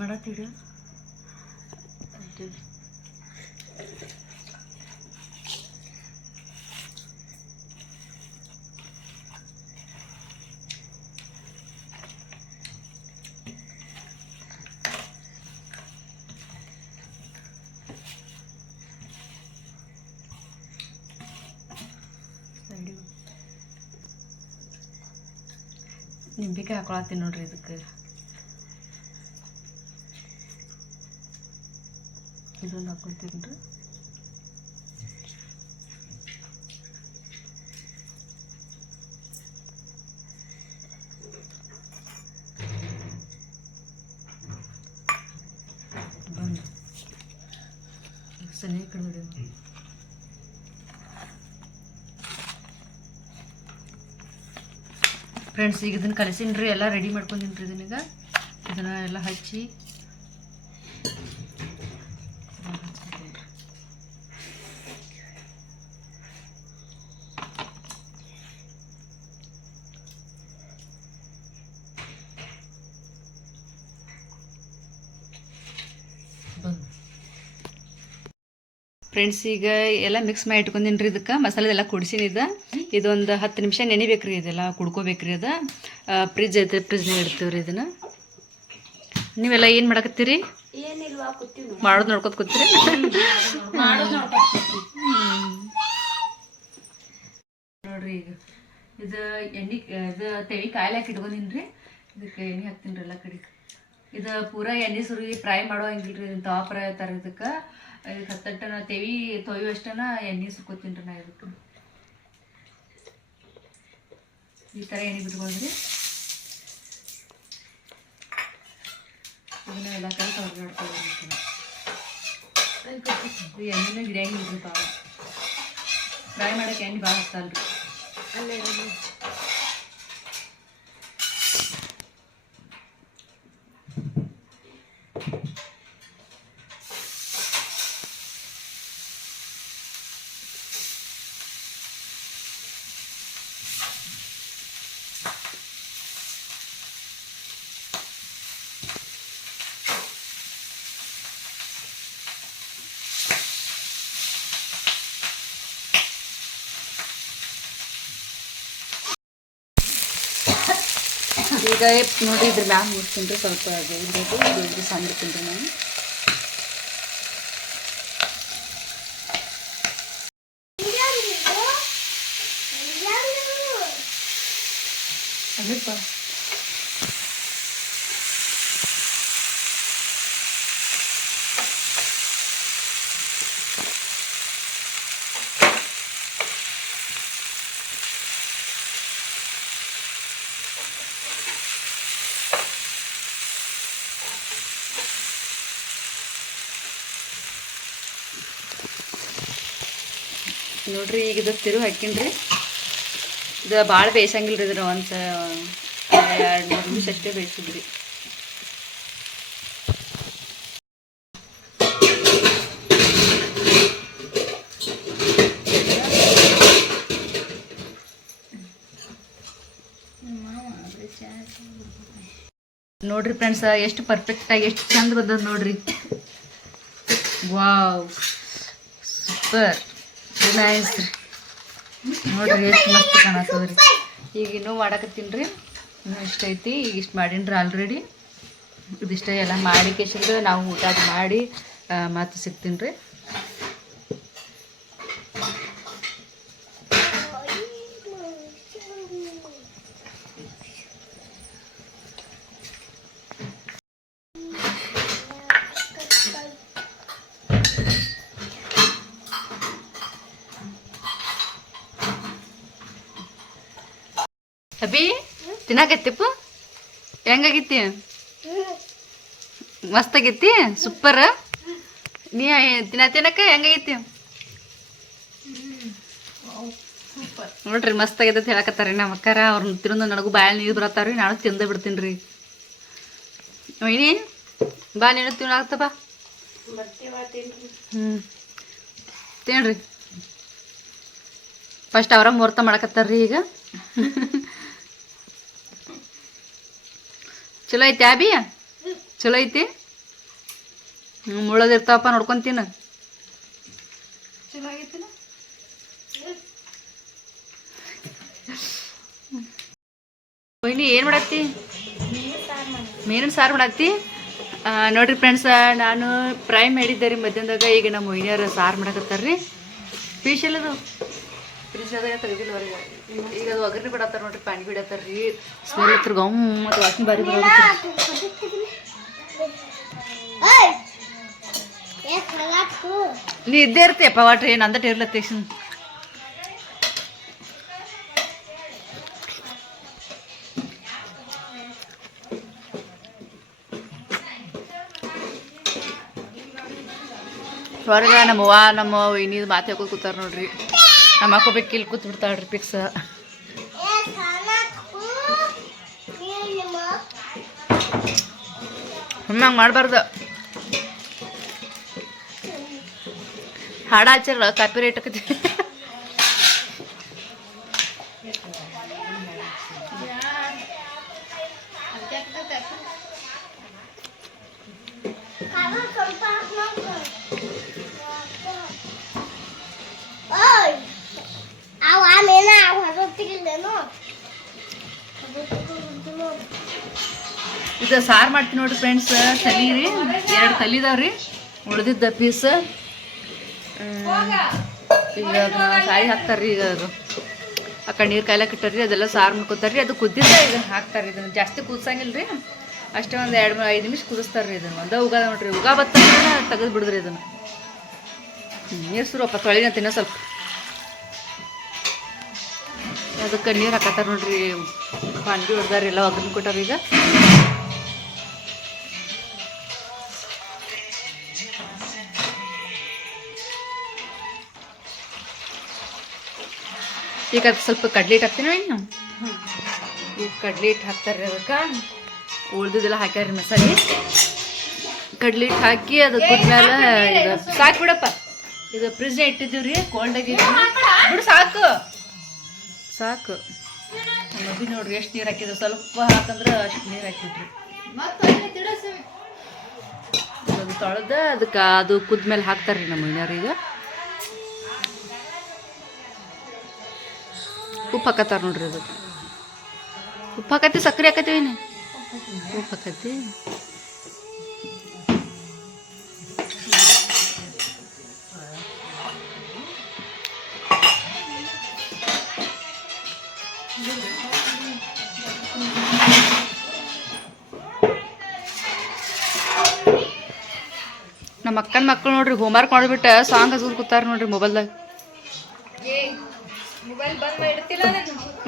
ಮಾಡತ್ತೀಡ ನಿಂಬಿಕಾಯಿ ಹಾಕೊಳತ್ತೀನಿ ನೋಡ್ರಿ ಇದಕ್ಕೆ. ಇದೊಂದು ಹಾಕೊಳ್ತೀನಿ ರೀ. ಬಂದು ಸನಿ ಕಡೆ ಫ್ರೆಂಡ್ಸ್, ಈಗ ಇದನ್ನು ಕಲಸಿನ್ರಿ, ಎಲ್ಲ ರೆಡಿ ಮಾಡ್ಕೊಂಡಿನ್ರಿ. ಇದನ್ನೀಗ ಇದನ್ನ ಎಲ್ಲ ಹಚ್ಚಿ ಫ್ರೆಂಡ್ಸ್, ಈಗ ಎಲ್ಲ ಮಿಕ್ಸ್ ಮಾಡಿ ಇಟ್ಕೊಂಡಿನಿ ರೀ. ಇದಕ್ಕೆ ಮಸಾಲೆದೆಲ್ಲ ಕುಡಿಸಿನಿದ ಇದೊಂದು 10 ನಿಮಿಷ ನೆನಿಬೇಕ್ರಿ. ಇದೆಲ್ಲ ಕುಡ್ಕೋಬೇಕ್ರಿ. ಅದು ಫ್ರಿಜ್ ಐತೆ, ಫ್ರಿಜ್ನಾಗ ಇಡ್ತೀವಿ ರೀ ಇದನ್ನು. ನೀವೆಲ್ಲ ಏನು ಮಾಡಕತ್ತೀರಿ? ಮಾಡೋದು ನೋಡ್ಕೊತ ಕೂತೀರಿ? ನೋಡ್ರಿ, ಈಗ ಇದು ಎಣ್ಣೆ, ಇದು ತೆವಿ ಕಾಯಿಲೆ ಹಾಕಿ ಇಟ್ಕೊಂಡಿನಿ ರೀ. ಇದಕ್ಕೆ ಎಣ್ಣೆ ಹಾಕ್ತೀನಿ ರೀ ಎಲ್ಲ ಕಡೆ. ಇದು ಪೂರಾ ಎಣ್ಣೆ ಸುರಿ ಫ್ರೈ ಮಾಡೋ ಹಂಗಿಲ್ರಿ. ಇದನ್ನು ತವಾ ಫ್ರೈ ಥರ. ಇದಕ್ಕೆ ಹತ್ತಟ್ಟನ ತೆವಿ ತೊಯ್ಯುವಷ್ಟನ ಎಣ್ಣೆ ಸುಕ್ಕೋತೀನಿ ರೀ ನಾ. ಇದಕ್ಕೆ ಈ ಥರ ಎಣ್ಣೆ ಬಿಟ್ಕೊಂಡ್ರಿ ಇದನ್ನ ಎಲ್ಲ ಕಡೆ ಹೊರಗಾಡ್ಕೊಳ್ಬೇಕು. ಎಣ್ಣೆನ ಗಿಡಂಗಿಲ್ರಿ ಭಾಳ ಫ್ರೈ ಮಾಡೋಕೆ ಎಣ್ಣೆ ಭಾಳ ಹತ್ತಲ್ರಿ. ಈಗ ನೋಡಿ ಇದ್ರ ಮ್ಯಾಗ ಮುಡ್ತೀನಿ ರೀ. ಸ್ವಲ್ಪ ಇದ್ರದ್ದು ಸಣ್ಣ ಇರ್ತೀನಿ ರೀ ನಾನು. ಅದಪ್ಪ ನೋಡ್ರಿ, ಈಗ ಇದು ತಿರು ಹಾಕಿನ್ರಿ. ಇದು ಭಾಳ ಬೇಯಿಸಂಗಿಲ್ಲ ರೀ. ಇದ್ರ ಒಂದು 2-3 ನಿಮಿಷ ಅಷ್ಟೇ ಬೇಯಿಸಿದ್ರಿ. ನೋಡ್ರಿ ಫ್ರೆಂಡ್ಸ್, ಎಷ್ಟು ಪರ್ಫೆಕ್ಟಾಗಿ ಎಷ್ಟು ಚಂದ ಬಂದದ ನೋಡ್ರಿ. ವಾವ್, ಸೂಪರ್ ನೈಸ್ ನೋಡ್ರಿ, ಎಷ್ಟು ಮಸ್ತ್ ಕಾಣತ್ತದ್ರಿ. ಈಗ ಇನ್ನೂ ಮಾಡಕತ್ತೀನಿ ರೀ. ಇನ್ನೂ ಇಷ್ಟ ಐತಿ. ಈಗ ಇಷ್ಟು ಮಾಡೀನಿ ರೀ ಆಲ್ರೆಡಿ. ಇದಿಷ್ಟ ಎಲ್ಲ ಮಾಡಿ ಕೇಸಿಂದು ನಾವು ಊಟ ಮಾಡಿ ಮತ್ತೆ ಸಿಗ್ತೀನಿ ರೀ. ಅಭಿ ತಿನ್ನಾಕತ್ತಿಪ್ಪ, ಹೆಂಗಾಗಿತ್ತಿ? ಮಸ್ತ್ ಆಗೈತಿ, ಸೂಪರ್. ನೀ ತಿನ್ನಕ ಹೆಂಗಾಗೈತಿ? ನೋಡ್ರಿ, ಮಸ್ತ್ ಆಗೈತೆ ಅಂತ ಹೇಳಕತ್ತಾರ ನಮ್ಮ ಅಕ್ಕಾರ. ಅವ್ರನ್ನ ತಿನ್ನೋದು ನನಗೂ ಬಾಯಲ್ಲಿ ನೀರು ಬರತ್ತಾವ್ರಿ. ನಾನು ತಿಂದ ಬಿಡ್ತೀನಿ ರೀ. ಒಯ್ನಿ ಬಾ, ನೀನು ತಿನ್ನಾಕತ್ತ ಬಾ. ತಿನ್ರಿ. ಫಸ್ಟ್ ಅವರ ಮುಹೂರ್ತ ಮಾಡಕತ್ತಾರ್ರಿ ಈಗ. ಚಲೋ ಐತಿ ಅಬಿ ಚಲೋ ಐತಿ ಮುಳ್ಳದಿರ್ತಾವಪ್ಪ ನೋಡ್ಕೊಂತೀನಿ ಚಲೋ ಆಗೈತಿಲ್ಲ ಕೊಯ್ನಿ ಏನು ಮಾಡತ್ತಿ ಮೀನಿನ ಸಾರು ಮಾಡತ್ತಿ ನೋಡ್ರಿ ಫ್ರೆಂಡ್ಸ್ ನಾನು ಫ್ರೈ ಮಾಡಿದ್ದೆ ರೀ ಮಧ್ಯಾಹ್ನದಾಗ ಈಗ ನಮ್ಮ ಮೊಯ್ನಿಯರು ಸಾರು ಮಾಡಕತ್ತಾರ ರೀ ಫಿಶ್ ಎಲ್ಲದು ಫ್ರಿಜ್ದಾಗ ತೆಗೆದಿಲ್ಲ ಹೊರಗೆ ಈಗ ಅದು ಒಗ್ಗರಣೆ ಬಿಡತ್ತಾರ ನೋಡ್ರಿ ಪಾನಿ ಬಿಡತ್ತಾರ ರೀ ಸ್ಮೆಲ್ ಹತ್ರ ಗಮ್ ಮತ್ತು ವಾಸನೆ ಬಾರಿ ನೀ ಇದ್ದೇ ಇರ್ತೀಯಪ್ಪ ವಾಟ್ರಿ ಏನು ಅಂದಟ್ಟು ಇರ್ಲತ್ತೇಶನ್ ಹೊರಗೆ ನಮ್ಮವ್ವ ನಮ್ಮ ಇನ್ನಿದು ಮಾತು ಹಾಕೋದು ಕೂತಾರ ನೋಡ್ರಿ ನಮ್ಮ ಹಾಕೋಬೇಕು ಇಲ್ಲಿ ಕೂತ್ ಬಿಡ್ತಾಳ್ರಿ ಪಿಕ್ಸ್ ಹಂಗೆ ಮಾಡಬಾರ್ದು ಹಾಡ ಹಚ್ಚಾರ ಕಾಪಿ ರೇಟ್ ಆಕತಿ ಇದು ಸಾರು ಮಾಡ್ತೀನಿ ನೋಡ್ರಿ ಫ್ರೆಂಡ್ಸ್ ತಲಿ ರೀ 2 ತಲಿ ಇದಾವ್ರಿ ಉಳ್ದಿದ್ದ ಪೀಸ್ ಈಗ ಅದನ್ನ ಸಾಯಿ ಹಾಕ್ತಾರ್ರಿ ಈಗ ಅದು ಆ ಕಡೆ ನೀರು ಕಾಯ್ಲಕ್ಕೆ ಇಟ್ಟಾರ್ರಿ ಅದೆಲ್ಲ ಸಾರು ಮಾಡ್ಕೊತಾರ್ರಿ ಅದು ಕುದ್ದಿದ್ದ ಇದನ್ನ ಹಾಕ್ತಾರ್ರಿ ಇದನ್ನು ಜಾಸ್ತಿ ಕುದಿಸಂಗಿಲ್ಲ ರೀ ಅಷ್ಟೇ ಒಂದು 2-5 ನಿಮಿಷ ಕುದಿಸ್ತಾರ್ರಿ ಇದನ್ನು ಒಂದೇ ಉಗಾದ ನೋಡ್ರಿ ಉಗಾ ಬತ್ತಂದ್ರೆ ತೆಗೆದು ಬಿಡಿದ್ರಿ ಇದನ್ನು ನೀರು ಸುರಪ್ಪ ತೊಳಿನ ತಿನ್ನೋ ಸ್ವಲ್ಪ ಅದಕ್ಕೆ ನೀರು ಹಾಕತ್ತಾರ ನೋಡ್ರಿ ಪಾನ್ಗಿ ಹೊಡ್ದಾರ ಎಲ್ಲ ಒಗ್ಗರಣೆ ಕೊಟ್ಟಾರ ಈಗ ಈಗ ಅದು ಸ್ವಲ್ಪ ಕಡ್ಲೆ ಹಿಟ್ಟು ಹಾಕ್ತೀನಿ ಇನ್ನು ಈಗ ಕಡ್ಲೆ ಹಿಟ್ಟು ಹಾಕ್ತಾರೆ ಅದಕ್ಕೆ ಉಳ್ದಿದ್ದೆಲ್ಲ ಹಾಕ್ಯಾರ ಮಸಾಲೆ ಕಡ್ಲೆ ಹಿಟ್ಟು ಹಾಕಿ ಅದು ಕುದ್ಮೇಲೆ ಇದು ಸಾಕು ಬಿಡಪ್ಪ ಇದು ಫ್ರಿಜ್ನ ಇಟ್ಟಿದ್ದೀವಿ ರೀ ಕೋಲ್ಡ್ ಆಗಿದ್ದೀವಿ ಬಿಡು ಸಾಕು ಸಾಕು ಮದ್ವೆ ನೋಡ್ರಿ ಎಷ್ಟು ನೀರು ಹಾಕಿದ್ರು ಸ್ವಲ್ಪ ಹಾಕಂದ್ರೆ ಅಷ್ಟು ನೀರು ಹಾಕಿದ್ರಿ ಅದು ತೊಳೆದ ಅದಕ್ಕೆ ಅದು ಕುದ್ಮೇಲೆ ಹಾಕ್ತಾರೆ ರೀ ನಮ್ಮ ಮನೆಯವ್ರು ಈಗ ಉಪ್ಪು ಹಾಕತ್ತಾರ ನೋಡ್ರಿ ಅದು ಉಪ್ಪು ಹಾಕತ್ತಿ ಸಕ್ಕರೆ ಹಾಕತ್ತೀವಿ ಉಪ್ಪು ಹಾಕತ್ತಿ ನಮ್ಮ ಅಕ್ಕನ ಮಕ್ಕಳು ನೋಡ್ರಿ ಹೋಮ್ವರ್ಕ್ ಮಾಡಿಬಿಟ್ಟು ಸಾಂಗ್ ಹಚ್ಕೊಂಡು ಕೂತಾರ ನೋಡ್ರಿ ಮೊಬೈಲ್ದಾಗ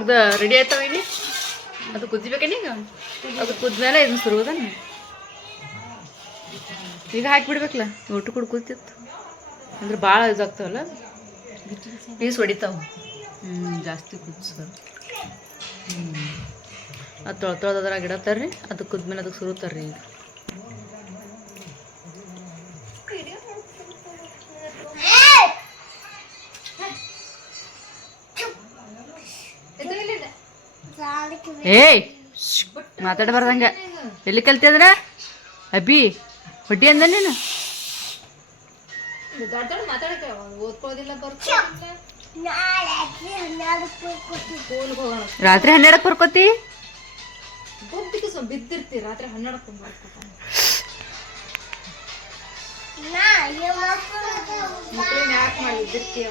ಅದು ರೆಡಿ ಆಯ್ತಾವ ಇಲ್ಲಿ ಅದು ಕುದಿಬೇಕೇನು ಈಗ ಅದು ಕುದ್ಮೇಲೆ ಇದನ್ನ ಸುರುವುದನ್ನ ಈಗ ಹಾಕಿಬಿಡ್ಬೇಕಲ್ಲ ಊಟ ಕೂಡ ಕೂತಿತ್ತು ಅಂದ್ರೆ ಭಾಳ ಇದಾಗ್ತಾವಲ್ಲ ಪೀಸ್ ಹೊಡಿತಾವ ಜಾಸ್ತಿ ಕುದಿಸ್ತಾರ ಅದು ತೊಳ್ದದ್ರಾಗ ಇಡತ್ತಾರ್ರಿ ಅದು ಕುದ್ಮೇಲೆ ಅದಕ್ಕೆ ಸುರುತ್ತಾರ್ರಿ ಈಗ ಏಯ್ ಮಾತಾಡಬಾರ್ದಂಗ ಎಲ್ಲಿ ಕಲ್ತಿದ್ರ ಅಬ್ಬಿ ಹೊಡ್ಡಿ ಅಂದ ನೀನು ರಾತ್ರಿ 12ಕ್ಕೆ ಬರ್ಕೋತಿ ಬಿದ್ದಿರ್ತಿ ರಾತ್ರಿ 12ಕ್ಕೆ ಯಾಕೆ ಮಾಡಿ ಬಿದ್ದಿರ್ತಿ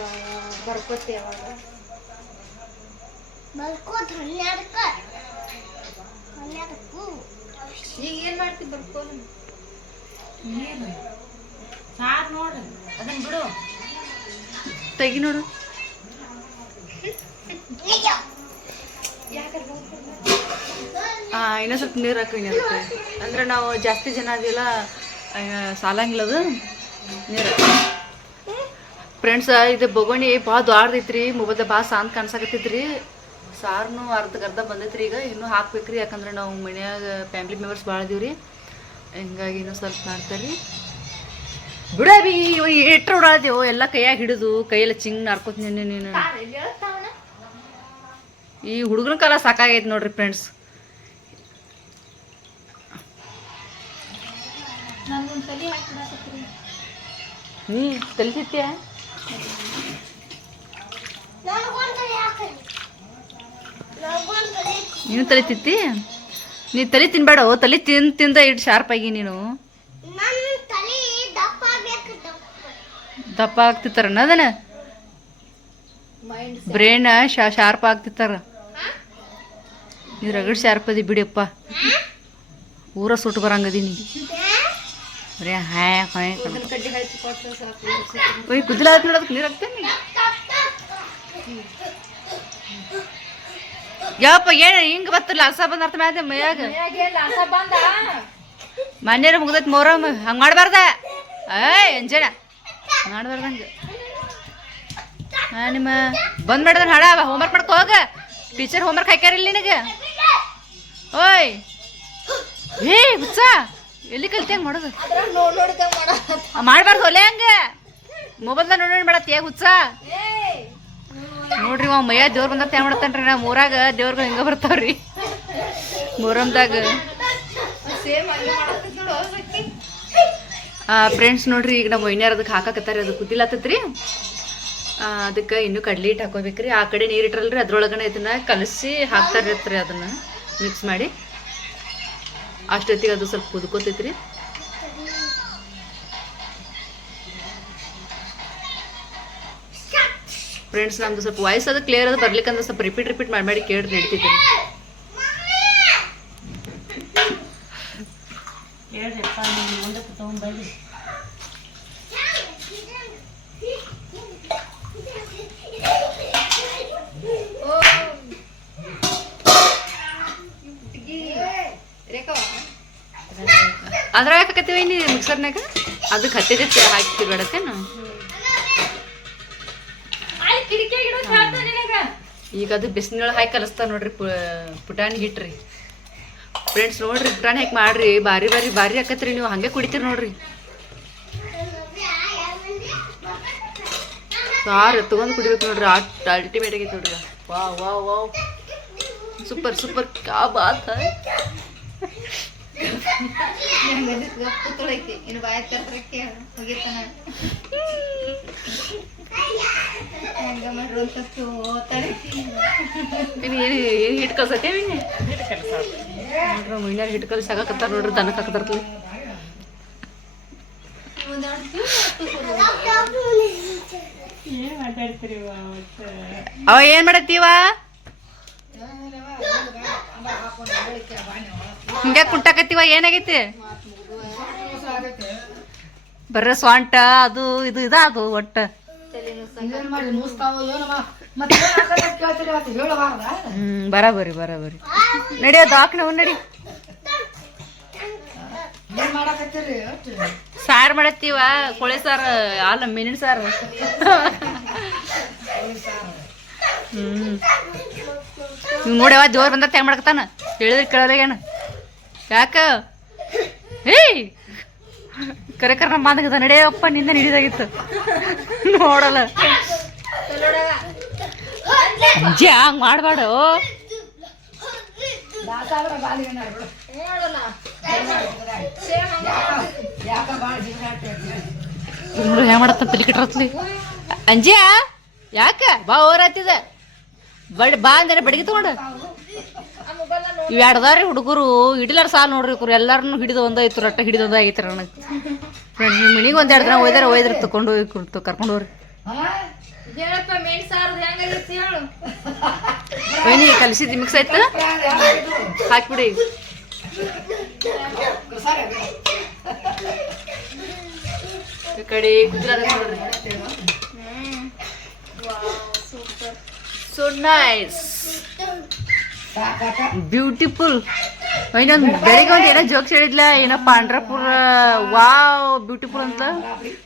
ಬರ್ಕೋತಿ ಅವಾಗ ಈಗ ಏನ್ ಮಾಡ್ತಿ ಬರ್ಕೋ ಸಾರ್ ನೋಡ್ರಿ ಅದನ್ನ ಬಿಡು ತೆಗಿ ನೋಡು ಇನ್ನೂ ಸ್ವಲ್ಪ ನೀರು ಹಾಕಿ ಅಂದ್ರೆ ನಾವು ಜಾಸ್ತಿ ಜನ ಅದೆಲ್ಲ ಸಾಲಂಗಿಲ್ಲ ಅದು ನೀರು ಫ್ರೆಂಡ್ಸ್ ಇದು ಬೊಗೋಣಿ ಭಾಳ ದೊಡ್ಡದೈತ್ರಿ ಮೊಬೈಲ್ದಾಗ ಭಾಳ ಸಾಂದ್ ಕಾಣ್ಸಕತ್ತೈತ್ರಿ ಸಾರ್ನು ಅರ್ಧ ಬಂದೈತ್ರಿ ಈಗ ಇನ್ನೂ ಹಾಕ್ಬೇಕ್ರಿ ಯಾಕಂದ್ರೆ ನಾವು ಮನ್ಯಾಗ ಫ್ಯಾಮಿಲಿ ಮೆಂಬರ್ಸ್ ಭಾಳ ಇದೀವಿ ರೀ ಹಿಂಗಾಗಿ ಇನ್ನೂ ಸ್ವಲ್ಪ ಮಾಡ್ತಾರೆ ರೀ ಬಿಡಬಿ ಎಟ್ರ ಓಡಾಡ್ತೇವೋ ಎಲ್ಲ ಕೈಯಾಗ ಹಿಡಿದು ಕೈಯೆಲ್ಲ ಚಿಂಗ್ ನಾರ್ಕೋತೀನಿ ನೀನು ಈ ಹುಡುಗನ ಕಾಲ ಸಾಕಾಗೈತೆ ನೋಡ್ರಿ ಫ್ರೆಂಡ್ಸ್ ನೀ ತಲಿತಿತ್ಯ ನೀನು ತಲಿತಿತ್ತಿ ನೀ ತಲೆ ತಿನ್ಬೇಡ ತಲೆ ತಿಂದ ಇಟ್ಟು ಶಾರ್ಪ್ ಆಗಿ ನೀನು ದಪ್ಪ ಆಗ್ತಿತ್ತಾರನ ಅದನ್ನ ಬ್ರೇನ್ ಶಾರ್ಪ್ ಆಗ್ತಿತ್ತಾರ ನೀ ರಗಡ್ ಶಾರ್ಪ್ ಅದಿ ಬಿಡಿಯಪ್ಪ ಊರ ಸುಟ್ಟು ಬರಂಗದೀನಿ ಬರೇ ಹಾಯ್ ಹಾಯ್ ಒಯ್ ಕುದಿಲ ನೋಡೋದಕ್ಕೆ ನೀರು ಹಾಕ್ತೇನೆ ಯಾವಪ್ಪ ಏನು ಹಿಂಗೆ ಬತ್ತಲ್ಲ ಹಸ ಬಂದ ಅರ್ಥ ಮಾಡ್ದೆ ಮೈಯಾಗ ಮನ್ಯಾರ ಮುಗ್ದೈತಿ ಮೊರಮ್ ಹಂಗೆ ಮಾಡಬಾರ್ದ ಏಯ್ ಅಂಜನ ಮಾಡ್ಬಾರ್ದಂಗೆ ನಿಮ್ಮ ಬಂದ್ ಮಾಡಿದ್ರೆ ಹಾಡ ಹೋಮ್ವರ್ಕ್ ಮಾಡ್ಕೊ ಹೋಗ ಟೀಚರ್ ಹೋಮ್ವರ್ಕ್ ಹಾಕ್ಯಾರಿಲ್ಲ ನಿನಗೆ ಓಯ್ ಏ ಹುಚ್ಚ ಎಲ್ಲಿ ಕಲ್ತಿ ಹಂಗೆ ಮಾಡೋದು ಮಾಡ್ಬಾರ್ದು ಒಲೆ ಹಂಗೆ ಮೊಬೈಲ್ದಾಗ ನೋಡಿ ಮಾಡತ್ತಿ ಹುಚ್ಚ ನೋಡ್ರಿ ಅವ ಮೈಯ ದೇವ್ರು ಬಂದ ಏನ್ ಮಾಡ್ತಾನ್ರಿ ನಮ್ಮ ಊರಾಗ ದೇವ್ರಿಗೆ ಹಿಂಗ ಬರ್ತಾವ್ರಿ ಮೊರಮ್ದಾಗ ಫ್ರೆಂಡ್ಸ್ ನೋಡ್ರಿ ಈಗ ನಮ್ಮ ವೈನ್ಯಾರ ಅದಕ್ಕೆ ಹಾಕಾಕತ್ತಾರಿ ಅದು ಕುದಿಲಾತತ್ರಿ ಅದಕ್ಕೆ ಇನ್ನೂ ಕಡ್ಲಿ ಹಿಟ್ಟು ಹಾಕೋಬೇಕ್ರಿ ಆ ಕಡೆ ನೀರು ಇಟ್ರಲ್ರಿ ಅದ್ರೊಳಗನೆ ಇದನ್ನ ಕಲಸಿ ಹಾಕ್ತಾರಿರ್ತ್ರಿ ಅದನ್ನ ಮಿಕ್ಸ್ ಮಾಡಿ ಅಷ್ಟೊತ್ತಿಗೆ ಅದು ಸ್ವಲ್ಪ ಕುದ್ಕೋತೈತ್ರಿ ಫ್ರೆಂಡ್ಸ್ ನಮ್ದು ಸ್ವಲ್ಪ ವಾಯ್ಸ್ ಅದು ಕ್ಲಿಯರ್ ಅದು ಬರ್ಲಿಕ್ಕಂದ್ರೆ ಸ್ವಲ್ಪ ರಿಪೀಟ್ ಮಾಡಿ ಕೇಳಿ ನಡೀತಿದ್ರಿ ಅದ್ರಾಗ ಹಾಕತ್ತೀವಿ ನೀ ಮಿಕ್ಸರ್ನಾಗ ಅದಕ್ಕೆ ಹತ್ತಿದ ಹಾಕಿ ಬೇಡತ್ತೇನು ಈಗ ಅದು ಬಿಸಿನೊಳಗೆ ಹಾಕಿ ಕಲಿಸ್ತಾರ ನೋಡ್ರಿ ಪುಟಾಣಿ ಹಿಟ್ರಿ ಫ್ರೆಂಡ್ಸ್ ನೋಡ್ರಿ ಪುಟಾಣಿ ಹಾಕಿ ಮಾಡ್ರಿ ಬಾರಿ ಹಾಕತ್ರಿ ನೀವು ಹಂಗೆ ಕುಡಿತೀರಿ ನೋಡ್ರಿ ಸಾರು ತಗೊಂಡು ಕುಡಿಬೇಕು ನೋಡ್ರಿ ಅಲ್ಟಿಮೇಟ್ ಆಗೈತೆ ನೋಡ್ರಿ ವಾವ್ ವಾವ್ ವಾವ್ ಸೂಪರ್ ಕ್ಯಾ ಬಾತ್ ಹೈ ಹಿಟ್ ಕಲ್ಸತ್ತೇ ಮೀನಾರ ಹಿಟ್ ಕಲ್ಸಿ ಹಾಕತ್ತಾರ ನೋಡ್ರಿ ದನಕ್ಕೆ ಹಾಕತ್ತಾರ ಅವ ಏನ್ ಮಾಡತ್ತೀವ ಹಿಂಗ ಕುಂಟಾಕತ್ತೀವ ಏನಾಗೈತಿ ಬರ್ರ ಸ್ವಾಂಟ ಅದು ಇದು ಇದಾಗು ಒಟ್ಟ ಬರಾಬರಿ ನಡಿಯೋ ದಾಕ್ನ ನಡಿ ಸಾರು ಮಾಡತ್ತೀವ ಕೊಳೆ ಸಾರು ಅಲ್ಲ ಮೀನಿನ ಸಾರು ಇವ್ ನೋಡ್ಯವ ಜೋರ್ ಬಂದ ತೆಗ್ ಮಾಡ್ಕತಾನ ಹೇಳಿದ್ರೆ ಕೇಳೋದೇನ ಯಾಕ ಏಯ್ ಕರೆ ನಮ್ಮ ಬಾಂಧಗದ ನಡೆಯಪ್ಪ ನಿಂದ ಹಿಡಿದಾಗಿತ್ತು ನೋಡಲ್ಲ ಅಜ್ಜಿ ಹಂಗ್ ಮಾಡ್ಬೇಡ ಹೆಂಗ್ ಮಾಡತ್ತ ತಲೆ ಕೆಟ್ಟರತ್ಲಿ ಅಂಜಿಯ ಯಾಕ ಬಾ ಓರಾತಿದ ಬಾ ಅಂದ್ರೆ ಬಡಗಿ ತಗೊಂಡು ಇವ್ ಎರಡದಾರಿ ಹುಡುಗರು ಹಿಡಿಲಾರ ಸಾಲ ನೋಡ್ರಿ ಇವ್ರು ಎಲ್ಲಾರನು ಹಿಡಿದು ಒಂದಾಯ್ತು ರಟ್ಟ ಹಿಡಿದು ಒಂದಾಗೈತಿ ನನಗೆ ಫ್ರೆಂಡ್ಸ್ ನಿಮ್ಮ ಮನಿಗೆ ಒಂದೆರಡು ದಿನ ಒಯ್ದ್ರೆ ತಗೊಂಡು ಹೋಗಿ ಕರ್ಕೊಂಡು ಹೋಗ್ರಿ ಬೈನಿ ಕಲಿಸಿದ್ದು ಮಿಕ್ಸ್ ಆಯ್ತು ಹಾಕ್ಬಿಡಿ ಈ ಕಡೆ ಕುದಿಲಾರ ನೋಡ್ರಿ ಸೊ ನೈಸ್ ಬ್ಯೂಟಿಫುಲ್ ಇನ್ನೊಂದು ಬೆಳಿಗ್ಗೆ ಒಂದು ಏನೋ ಜೋಕ್ಸ್ ಹೇಳಿದ್ಲ ಏನೋ ಪಾಂಡ್ರಪುರ ವಾವ್ ಬ್ಯೂಟಿಫುಲ್ ಅಂತ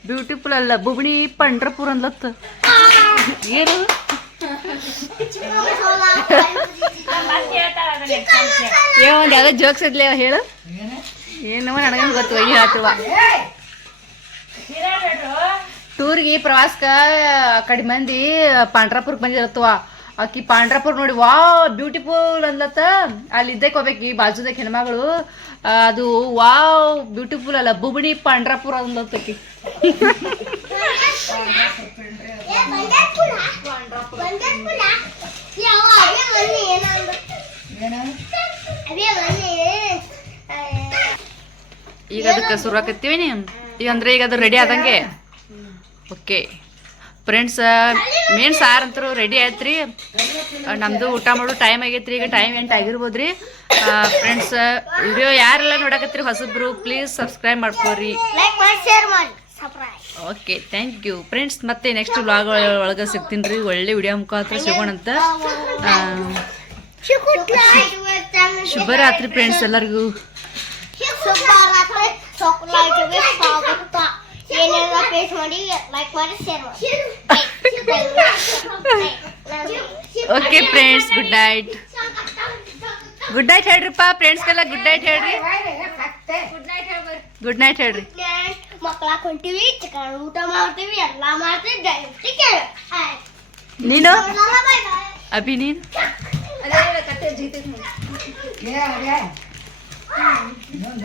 ಬ್ಯೂಟಿಫುಲ್ ಅಲ್ಲ ಬುಬ್ಣಿ ಪಂಡ್ರಪುರ ಅಂದ್ಲತ್ತ ಏನು ಒಂದು ಯಾವ್ದೋ ಜೋಕ್ಸ್ ಇದ್ಲೇ ಹೇಳು ಏನವ ನನಗೇನು ಗೊತ್ತು ಏನು ಹೇಳ್ತಿವ ಟೂರ್ಗೆ ಪ್ರವಾಸಕ್ಕೆ ಕಡಿಮೆ ಮಂದಿ ಪಾಂಡ್ರಾಪುರಕ್ಕೆ ಬಂದಿರತ್ತವ ಆಕಿ ಪಾಂಡ್ರಾಪುರ್ ನೋಡಿ ವಾ ಬ್ಯೂಟಿಫುಲ್ ಅನ್ಲತ್ತ ಅಲ್ಲಿ ಇದ್ದಕ್ಕೆ ಹೋಗ್ಬೇಕು ಈ ಬಾಜುದಕ್ಕೆ ಹೆಣ್ಮಗಳು ಅದು ವಾವ್ ಬ್ಯೂಟಿಫುಲ್ ಅಲ್ಲ ಬುಬಣಿ ಪಾಂಡ್ರಾಪುರ ಅನ್ಲತ್ತಕಿ ಈಗ ಅದಕ್ಕೆ ಶುರು ಆಕತ್ತೀವಿ ಈಗ ಅಂದ್ರೆ ಈಗ ಅದು ರೆಡಿ ಆದಂಗೆ ಓಕೆ ಫ್ರೆಂಡ್ಸ್ ಮೇನ್ ಸಾರು ಅಂತೂ ರೆಡಿ ಆಯ್ತ್ರಿ ನಮ್ದು ಊಟ ಮಾಡೋ ಟೈಮ್ ಆಗೈತ್ರಿ ಈಗ ಟೈಮ್ 8 ಆಗಿರ್ಬೋದ್ರಿ ಫ್ರೆಂಡ್ಸ್ ವಿಡಿಯೋ ಯಾರೆಲ್ಲ ನೋಡಕತ್ತೀರಿ ಹೊಸಬ್ರು ಪ್ಲೀಸ್ ಸಬ್ಸ್ಕ್ರೈಬ್ ಮಾಡ್ಕೋರಿ ಓಕೆ ಥ್ಯಾಂಕ್ ಯು ಫ್ರೆಂಡ್ಸ್ ಮತ್ತೆ ನೆಕ್ಸ್ಟ್ ವ್ಲಾಗ್ ಒಳಗೆ ಸಿಗ್ತೀನಿ ರೀ ಒಳ್ಳೆ ವಿಡಿಯೋ ಮುಖಾಂತರ ಸಿಗೋಣಂತ ಶುಭರಾತ್ರಿ ಫ್ರೆಂಡ್ಸ್ ಎಲ್ಲರಿಗೂ ಓಕೆ ಫ್ರೆಂಡ್ಸ್ ಗುಡ್ ನೈಟ್ ಹೇಳ್ರಿಪ್ಪ ಫ್ರೆಂಡ್ಸ್ಗೆಲ್ಲ ಗುಡ್ ನೈಟ್ ಹೇಳ್ರಿ ಗುಡ್ ನೈಟ್ ಹೇಳ್ರಿ ಮಕ್ಕಳ ಹಾಕೊಂತೀವಿ ಚಿಕನ್ ಊಟ ಮಾಡ್ತೀವಿ ಎಲ್ಲ ಮಾಡ್ತೀವಿ ನೀನು ಅಭಿ ನೀನು ಇನ್ನೊಂದು